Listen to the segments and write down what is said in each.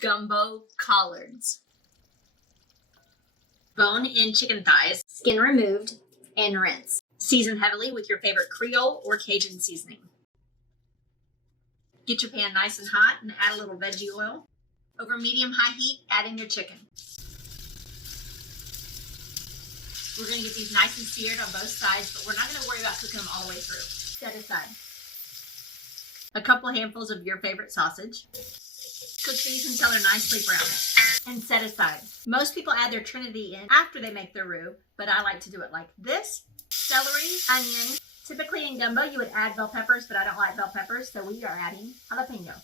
Gumbo Collards. Bone-in chicken thighs, Skin removed and rinse. season heavily with your favorite Creole or Cajun seasoning. Get your pan nice and hot and add a little veggie oil. Over medium-high heat, add in your chicken. We're going to get these nice and seared on both sides, but we're not going to worry about cooking them all the way through. Set aside. A couple handfuls of your favorite sausage. Cook these until they're nicely brown. And set aside. Most people add their Trinity in after they make their roux, but I like to do it like this. Celery, onion. Typically in gumbo, you would add bell peppers, but I don't like bell peppers, so we are adding jalapeno.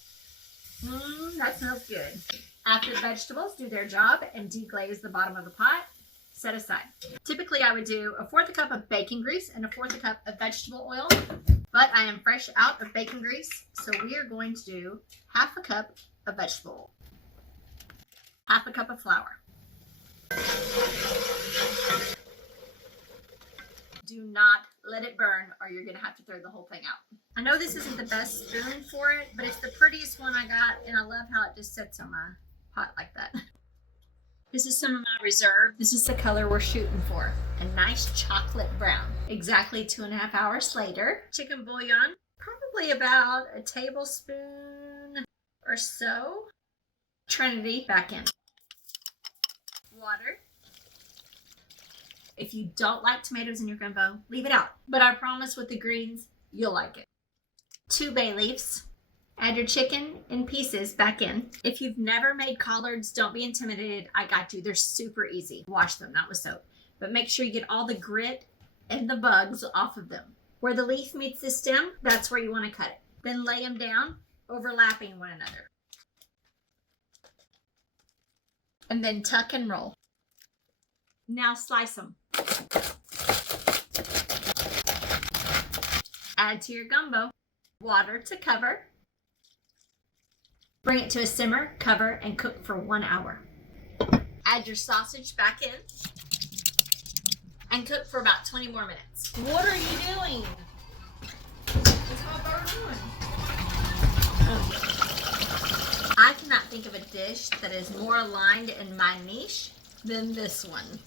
That smells good. After the vegetables do their job and deglaze the bottom of the pot, set aside. Typically, I would do 1/4 cup of bacon grease and 1/4 cup of vegetable oil, but I am fresh out of bacon grease, so we are going to do 1/2 cup of vegetable oil, 1/2 cup of flour. Do not let it burn or you're going to have to throw the whole thing out. I know this isn't the best spoon for it, but it's the prettiest one I got, and I love how it just sits on my pot like that. This is some of my reserve. This is the color we're shooting for. A nice chocolate brown. Exactly 2.5 hours later. Chicken bouillon, probably about a tablespoon or so. Trinity back in. Water. If you don't like tomatoes in your gumbo, leave it out. But I promise with the greens, you'll like it. 2 bay leaves. Add your chicken in pieces back in. If you've never made collards, don't be intimidated. I got you. They're super easy. Wash them, not with soap. But make sure you get all the grit and the bugs off of them. Where the leaf meets the stem, that's where you want to cut it. Then lay them down, overlapping one another. And then tuck and roll. Now slice them. Add to your gumbo. Water to cover. Bring it to a simmer, cover, and cook for 1 hour. Add your sausage back in and cook for about 20 more minutes. What are you doing? That's what we're doing. I cannot think of a dish that is more aligned in my niche than this one.